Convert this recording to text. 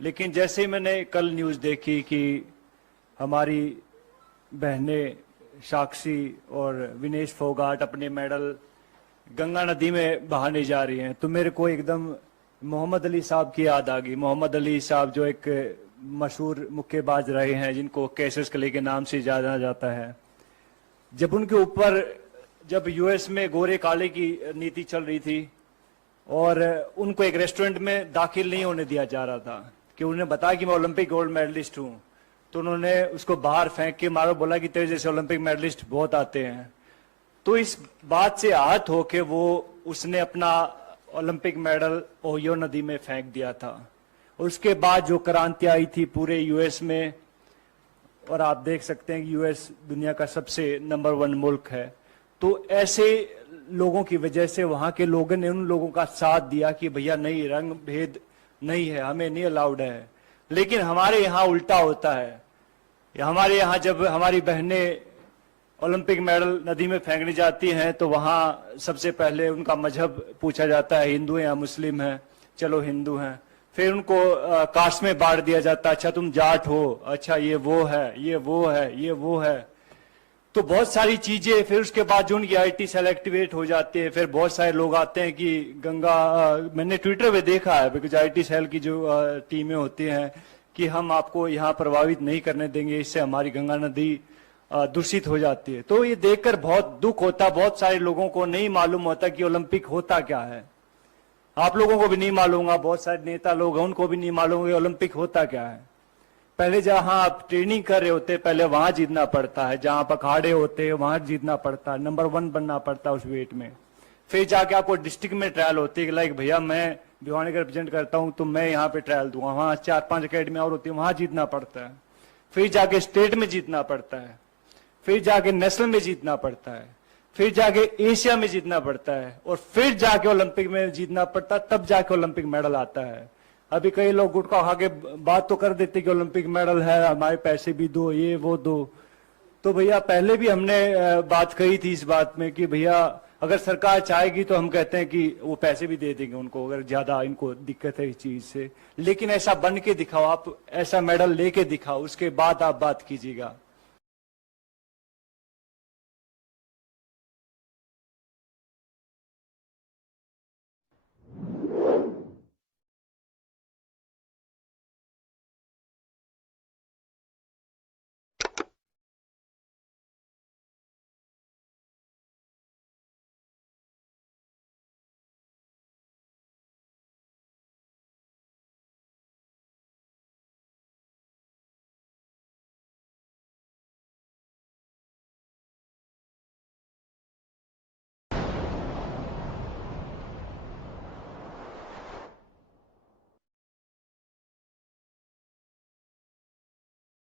लेकिन जैसे ही मैंने कल न्यूज़ देखी कि हमारी बहनें साक्षी और विनेश फोगाट अपने मेडल गंगा नदी में बहाने जा रही हैं, तो मेरे को एकदम मोहम्मद अली साहब की याद आ गई। मोहम्मद अली साहब जो एक मशहूर मुक्केबाज रहे हैं, जिनको कैसिस क्ले के नाम से जाना जाता है। जब उनके ऊपर जब यूएस में गोरे काले की नीति चल रही थी और उनको एक रेस्टोरेंट में दाखिल नहीं होने दिया जा रहा था कि उन्हें बताया कि मैं ओलंपिक गोल्ड मेडलिस्ट हूं, तो उन्होंने उसको बाहर फेंक के मारो, बोला कि तेरे जैसे ओलंपिक मेडलिस्ट बहुत आते हैं। तो इस बात से आहत होके वो उसने अपना ओलंपिक मेडल ओहियो नदी में फेंक दिया था। उसके बाद जो क्रांति आई थी पूरे यूएस में, और आप देख सकते हैं कि यूएस दुनिया का सबसे नंबर 1 मुल्क है, तो ऐसे लोगों की वजह से वहां के लोगों ने उन लोगों का साथ दिया कि भैया नहीं, रंग भेद नहीं है, हमें नहीं अलाउड है। लेकिन हमारे यहाँ उल्टा होता है। हमारे यहाँ जब हमारी बहनें ओलंपिक मेडल नदी में फेंकने जाती हैं तो वहां सबसे पहले उनका मजहब पूछा जाता है, हिंदू हैं या मुस्लिम हैं, चलो हिंदू हैं। फिर उनको कास्ट में बांट दिया जाता है, अच्छा तुम जाट हो, अच्छा ये वो है, ये वो है, ये वो है। तो बहुत सारी चीजें, फिर उसके बाद जो उनकी आईटी सेल एक्टिवेट हो जाती है, फिर बहुत सारे लोग आते हैं कि गंगा, मैंने ट्विटर पे देखा है, बिकॉज आईटी सेल की जो टीमें होती हैं कि हम आपको यहाँ प्रभावित नहीं करने देंगे, इससे हमारी गंगा नदी दूषित हो जाती है। तो ये देखकर बहुत दुख होता। बहुत सारे लोगों को नहीं मालूम होता कि ओलंपिक होता क्या है। आप लोगों को भी नहीं मालूम होगा, बहुत सारे नेता लोग हैं उनको भी नहीं मालूम कि ओलंपिक होता क्या है। पहले जहां आप ट्रेनिंग कर रहे होते, पहले वहां जीतना पड़ता है, जहां आप अखाड़े होते हैं वहां जीतना पड़ता है, नंबर 1 बनना पड़ता है उस वेट में। फिर जाके आपको डिस्ट्रिक्ट में ट्रायल होती है, लाइक भैया मैं भिवानी का रिप्रेजेंट करता हूं तो मैं यहाँ पे ट्रायल दूंगा, वहां 4-5 अकेडमी और होती है, वहां जीतना पड़ता है। फिर जाके स्टेट में जीतना पड़ता है, फिर जाके नेशनल में जीतना पड़ता है, फिर जाके एशिया में जीतना पड़ता है, और फिर जाके ओलंपिक में जीतना पड़ता है, तब जाके ओलंपिक मेडल आता है। अभी कई लोग गुटखा खा के बात तो कर देते कि ओलंपिक मेडल है, हमारे पैसे भी दो, ये वो दो। तो भैया पहले भी हमने बात कही थी इस बात में कि भैया अगर सरकार चाहेगी तो हम कहते हैं कि वो पैसे भी दे देंगे उनको, अगर ज्यादा इनको दिक्कत है इस चीज से। लेकिन ऐसा बन के दिखाओ, आप ऐसा मेडल लेके दिखाओ, उसके बाद आप बात कीजिएगा।